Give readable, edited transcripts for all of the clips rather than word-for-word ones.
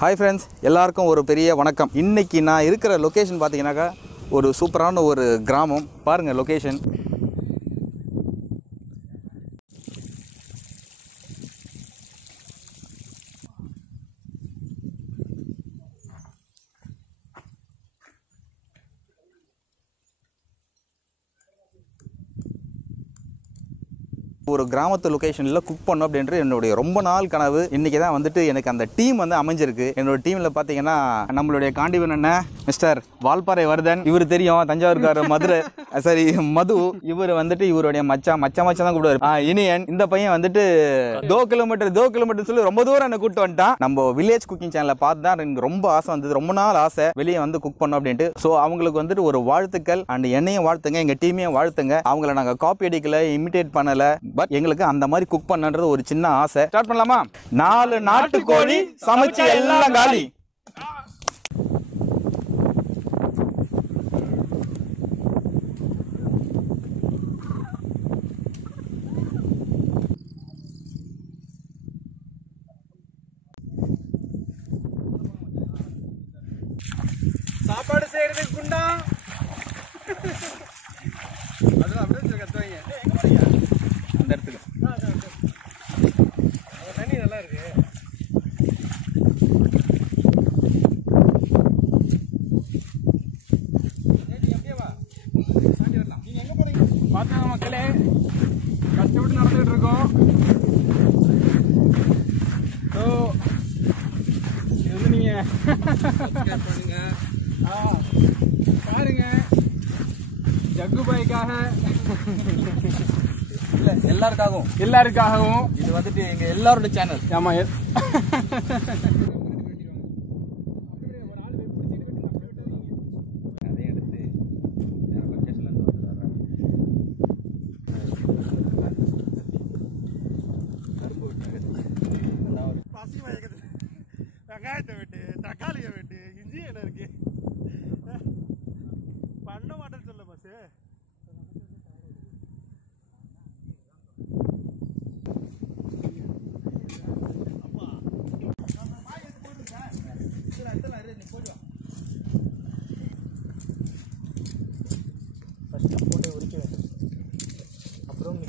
Hi friends, எல்லாருக்கும் ஒரு பெரிய வணக்கம். இன்றைக்கி நான் இருக்கிற லொக்கேஷன் பார்த்தீங்கன்னாக்கா ஒரு சூப்பரான ஒரு கிராமம். பாருங்கள் லொக்கேஷன். ஒரு கிராமத்து லொக்கேஷனில் குக் பண்ணோம் அப்படின்றது என்னுடைய ரொம்ப நாள் கனவு. இன்றைக்கி தான் வந்துட்டு எனக்கு அந்த டீம் வந்து அமைஞ்சிருக்கு. என்னோட டீமில் பார்த்தீங்கன்னா நம்மளுடைய காண்டிவன் அண்ணன் மிஸ்டர் வால்பாறை வர்தன், இவர் தெரியும், தஞ்சாவூர்கார மதுரை மது. இவர் வந்துட்டு இவருடைய மச்சான் தான் கூப்பிடுவார், இனியன். இந்த பையன் வந்துட்டு தோ கிலோமீட்டர் சொல்லி ரொம்ப தூரம் என்ன கூப்பிட்டு வந்துட்டான். நம்ம வில்லேஜ் குக்கிங் சேனலை பார்த்து தான் எனக்கு ரொம்ப ஆசை வந்தது, ரொம்ப நாள் ஆசை வெளியே வந்து குக் பண்ணோம் அப்படின்ட்டு. ஸோ அவங்களுக்கு வந்துட்டு ஒரு வாழ்த்துக்கள், அண்ட் என்னையும் வாழ்த்துங்க, எங்கள் டீமையும் வாழ்த்துங்க. அவங்கள நாங்கள் காப்பி அடிக்கல, இமிட்டேட் பண்ணலை, பட் எங்களுக்கு அந்த மாதிரி குக் பண்ணன்றது ஒரு சின்ன ஆசை. ஸ்டார்ட் பண்ணலாமா? 4 நாட்டுக்கோழி சமைச்சு எல்லாம் காலி. சாப்பாடு செய்யறதுக்கு குண்டா அதெல்லாம் அப்படியே கத்துவாங்க அந்த இடத்துக்கு. தண்ணி நல்லா இருக்கு. நீங்க எங்க போறீங்க? பாத்துங்க மக்களே, கஷ்டப்பட்டு நடந்துட்டு இருக்கோம். ஸோ இது வந்து நீங்க பண்ணுங்க, பாருங்க. ஜக்குபாய்க்காக இல்ல, எல்லாருக்காகவும் இது வந்துட்டு எங்க எல்லாரோட சேனல். ஆமா. வெங்காயத்தை வெட்டு, தக்காளியை வெட்டு, இஞ்சி என்ன இருக்கு பண்ண மாட்டேன்னு சொல்ல பாசு. அப்புறம்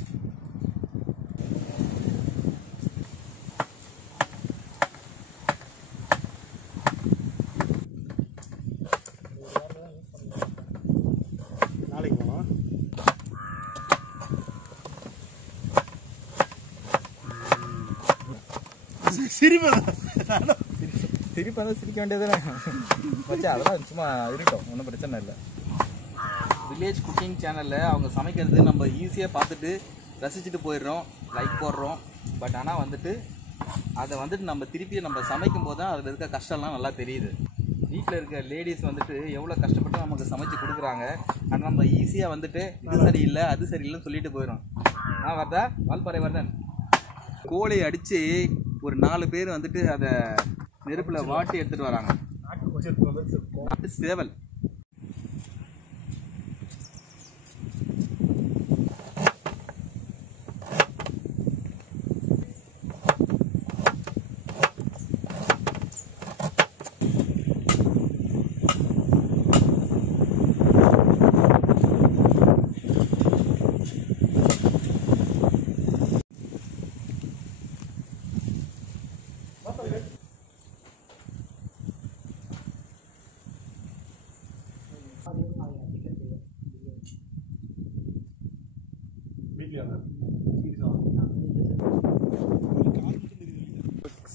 நாளைக்கு போனோம். சிரிப்பாக சிரிக்க வேண்டியதுதானே வச்சா, அதெல்லாம் சும்மா இருக்கட்டும், ஒன்றும் பிரச்சனை இல்லை. வில்லேஜ் குக்கிங் சேனலில் அவங்க சமைக்கிறது நம்ம ஈஸியாக பார்த்துட்டு ரசிச்சுட்டு போயிடுறோம், லைக் போடுறோம். பட் ஆனால் வந்துட்டு அதை வந்துட்டு நம்ம திருப்பி நம்ம சமைக்கும் போது தான் அதில் இருக்க கஷ்டம்லாம் நல்லா தெரியுது. வீட்டில் இருக்க லேடிஸ் வந்துட்டு எவ்வளோ கஷ்டப்பட்டு நமக்கு சமைச்சு கொடுக்குறாங்க. ஆனால் நம்ம ஈஸியாக வந்துட்டு இது சரியில்லை அது சரியில்லைன்னு சொல்லிட்டு போயிடும். வர்தா வால்பாறை வர்தன் கோழி அடித்து ஒரு 4 பேர் வந்துட்டு அதை நெருப்பில் வாட்டி எடுத்துகிட்டு வராங்க. நாட்டு சேவல்.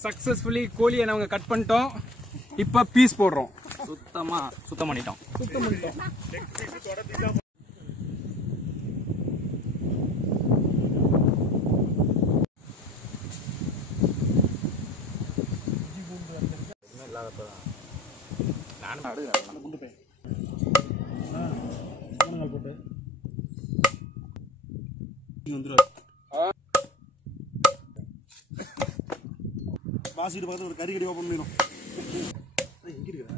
சக்சஸ்ஃபுல்லி கோழியை நாங்க கட் பண்ணிட்டோம். இப்ப பீஸ் போடுறோம். சுத்தம் பண்ணிட்டோம். பாசிட்டு பார்த்து ஒரு கறி ஓப்பன் பண்ணிடும். எங்க இருக்கா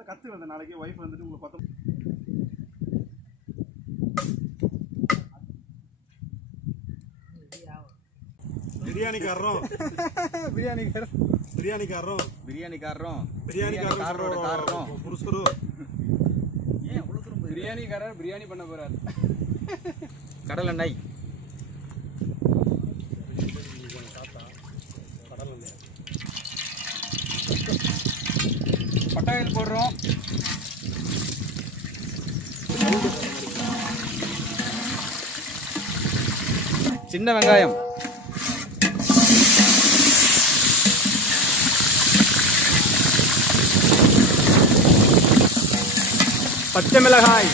கத்து வந்த நாளைக்கு ஒய்ஃப் வந்துட்டு உங்களை பார்த்தோம் பிரியாணிக்காரரும் புருஷரும் பிரியாணிக்காரர் பிரியாணி பண்ண போறாரு. கடல் எண்ணெய் பட்டாயில் போடுறோம். சின்ன வெங்காயம் பச்சை மிளகாய்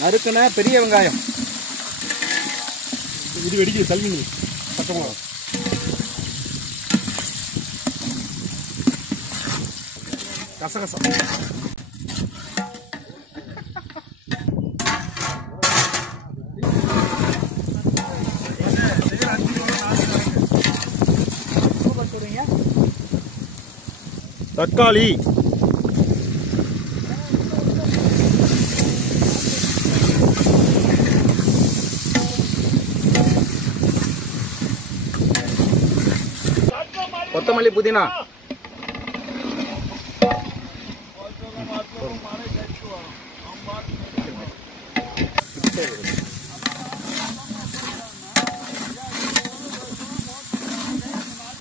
நறுக்குன பெரிய வெங்காயம் இது வெடிக்குது தள்ளி பச்சை கசகசம் தக்காளி கொத்தமல்லி புதினா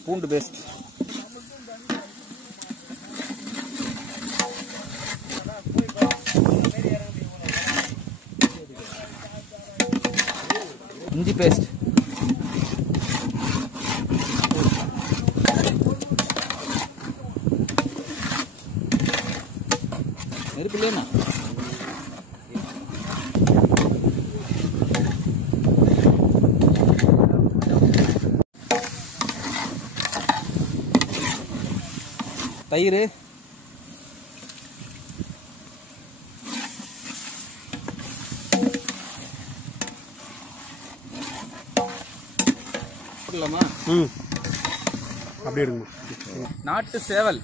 பூண்டு பேஸ்ட் இஞ்சி பேஸ்ட் நெருப்பு இல்லையா தயிர் அப்படியே எடுங்க. நாட்டு சேவல்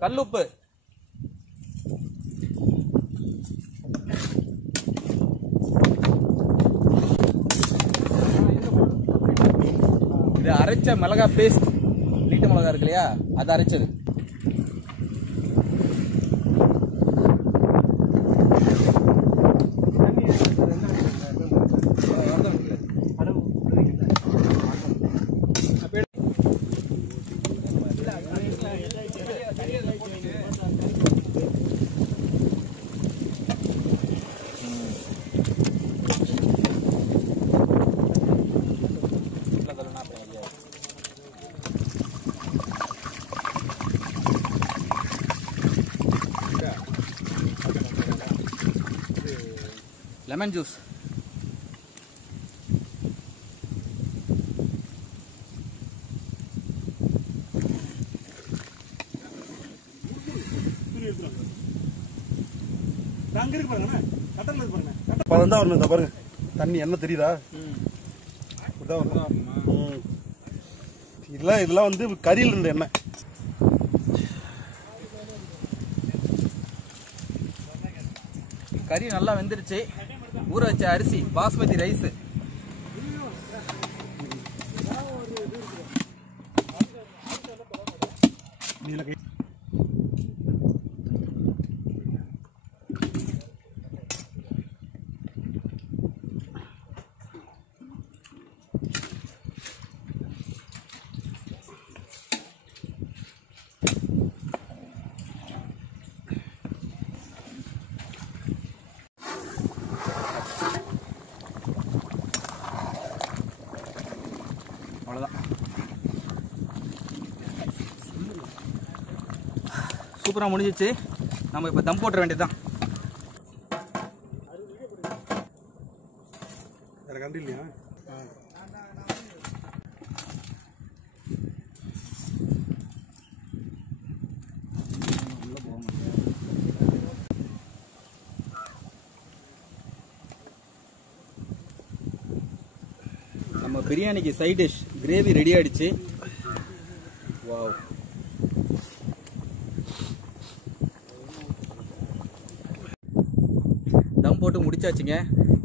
கல்லுப்பு இது அரைச்ச மிளகா பேஸ்ட் நீட்டு மிளகா இருக்கு இல்லையா அது அரைச்சது லெமன் ஜூஸ் அங்கே இருக்கு பாருங்கண்ணா, கட்டரில் இருக்கு பாருங்க. பதம் தான் வரணும். இந்த பாருங்க தண்ணி என்ன தெரியுதா? இதெல்லாம் வந்து கறியில் இருந்த எண்ணெய். கறி நல்லா வெந்துருச்சு. ஊற வச்ச அரிசி பாஸ்மதி ரைஸ். அவ்வளோதான். சூப்பராக முடிஞ்சிச்சு. நம்ம இப்போ தம் போட்டுற வேண்டியதுதான். வேற கண்டு இல்லையா? நம்ம பிரியாணிக்கு சைட் டிஷ் கிரேவி ரெடி ஆயிடுச்சு. வாவ். தம் போட்டு முடிச்சாச்சுங்க.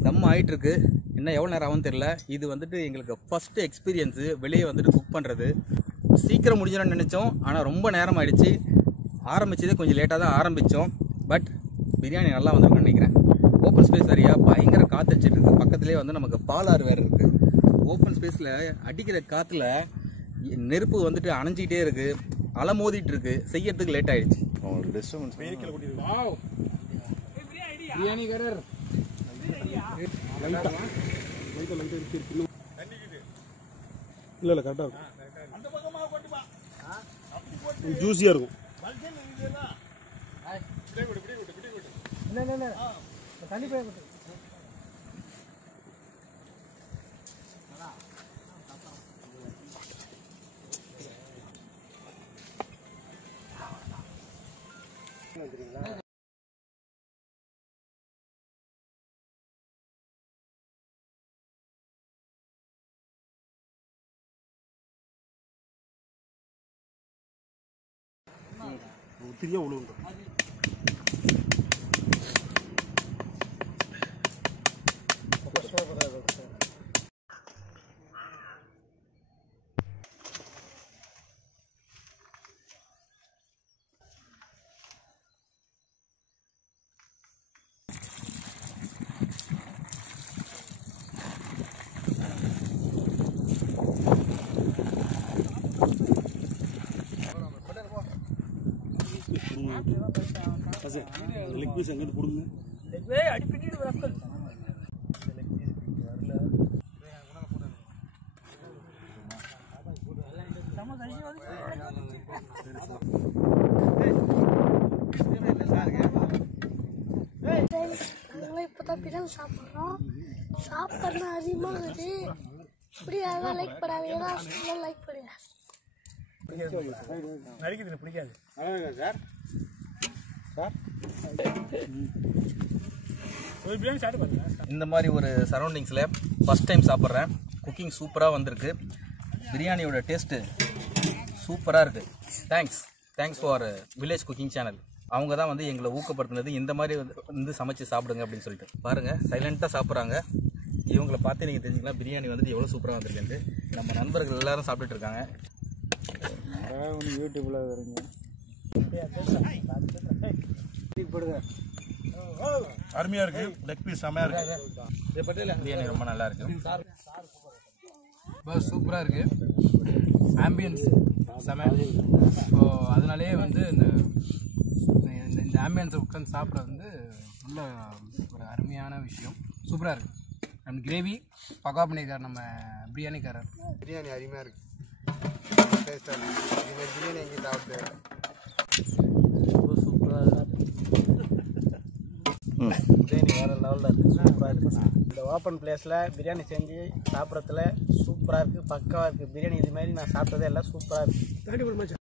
தம் ஆயிட்டு இருக்கு. இன்னும் எவ்வளோ நேரம் ஆகும்னு தெரியல. இது வந்துட்டு எங்களுக்கு ஃபர்ஸ்ட் எக்ஸ்பீரியன்ஸு வெளியே வந்துட்டு குக் பண்ணுறது. சீக்கிரம் முடிஞ்சிடும்னு நினச்சோம், ஆனால் ரொம்ப நேரம் ஆயிடுச்சு. ஆரம்பிச்சதே கொஞ்சம் லேட்டாக தான் ஆரம்பித்தோம். பட் பிரியாணி நல்லா வந்திருக்குன்னு நினைக்கிறேன். ஓப்பன் ஸ்பேஸ் வேறையா, பயங்கர காற்று அடிச்சிட்டு இருக்கு. பக்கத்துலேயே வந்து நமக்கு பாலாறு வேறு இருக்குது. ஓப்பன் ஸ்பேஸில் அடிக்கிற காற்றுல நெருப்பு வந்துட்டு அணைஞ்சிக்கிட்டே இருக்கு, அலை மோதிட்டு இருக்கு. செய்யறதுக்கு லேட் ஆயிடுச்சு. பிரியாணி கரர் இல்லை கரெக்டாக இருக்கும். ஜூஸியாக இருக்கும். ஒத்திரியா உழுவுங்க. லெக் பீஸ் எங்கே போடுங்க. இப்போதான் பிரியாணி சாப்பிட்றோம். சாப்பிட்றதுனா அதிகமாக இருக்குது. இப்படி யாரும் லைக் பண்ணாதீங்கன்னா லைக் பண்ணுங்க. நடிக்கிறது பிடிக்காது சார். இந்த மாதிரி ஒரு சரௌண்டிங்ஸில் ஃபஸ்ட் டைம் சாப்பிட்றேன். குக்கிங் சூப்பராக வந்திருக்கு. பிரியாணியோட டேஸ்ட்டு சூப்பராக இருக்குது. Thanks for village cooking channel. அவங்க தான் வந்து எங்களை ஊக்கப்படுத்தினது. இந்த மாதிரி வந்து சமைச்சு சாப்பிடுங்க அப்படின்னு சொல்லிட்டு. பாருங்கள், சைலண்ட்டாக சாப்பிட்றாங்க. இவங்களை பார்த்து நீங்கள் தெரிஞ்சுக்கலாம் பிரியாணி வந்துட்டு எவ்வளோ சூப்பராக வந்திருக்குன்ட்டு. நம்ம நண்பர்கள் எல்லாரும் சாப்பிட்டுட்டு இருக்காங்க. யூடியூப்ல வருங்க. அருமையாக இருக்கு. லெக் பீஸ் செமையாக இருக்கு. பிரியாணி ரொம்ப நல்லா இருக்கு. பஸ் சூப்பராக இருக்கு. ஆம்பியன்ஸ் செம. ஸோ அதனாலே வந்து இந்த ஆம்பியன்ஸை உட்காந்து சாப்பிட்றது வந்து நல்ல ஒரு அருமையான விஷயம். சூப்பராக இருக்குது. அண்ட் கிரேவி பக்கா பண்ணியிருக்கார் நம்ம பிரியாணிக்காரர். பிரியாணி அருமையாக இருக்குது. டேஸ்ட்டாக இருக்குது. இந்த பிரியாணி எங்கேயும் சாப்பிட்டு சூப்பராக பிரியாணி வேறு லெவலில் இருக்குது. சூப்பராக இருக்குது. இந்த ஓப்பன் பிளேஸில் பிரியாணி செஞ்சு சாப்பிட்றதுல சூப்பராக இருக்குது. பக்காவாக இருக்குது. பிரியாணி இது மாதிரி நான் சாப்பிட்டதே எல்லாம் சூப்பராக இருக்குது.